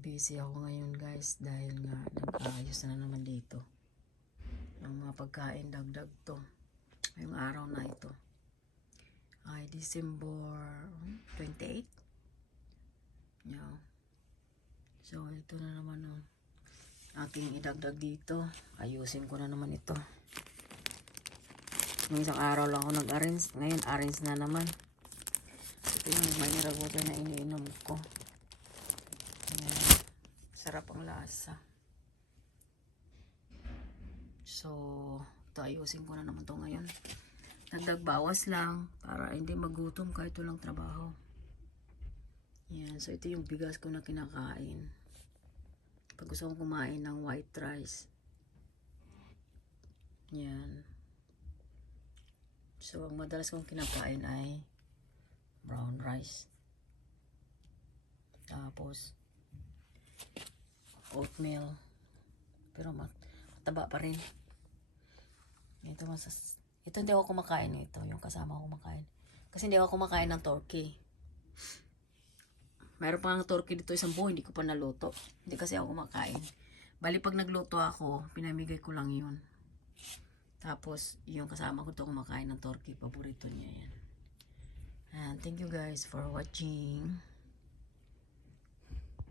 Busy ako ngayon guys dahil nga nag-aayos na naman dito. Yung mga pagkain dagdag to. Yung araw na ito ay December 28. Yeah. So ito na naman ang aking idagdag dito. Ayusin ko na naman ito. Nung isang araw lang ako nag-arrange. Ngayon arrange na naman. Ito yung may niragutan na iniinom ko. Ayan. Sarap ang lasa. So, ito ayusin ko na naman to ngayon. Nagdagbawas lang para hindi magutom kahit walang trabaho. Ayan. So, ito yung bigas ko na kinakain. Pag gusto kong kumain ng white rice. Ayan. So, ang madalas kong kinakain ay brown rice. Tapos, oatmeal. Pero mataba pa rin. Ito hindi ako kumakain nito. Yung kasama ko kumakain. Kasi hindi ako kumakain ng turkey. Mayroon pa ng turkey dito isang buo. Hindi ko pa naluto. Hindi kasi ako kumakain. Bali pag nagluto ako, pinamigay ko lang yun. Tapos, yung kasama ko to kumakain ng turkey. Paborito niya yan. And thank you guys for watching.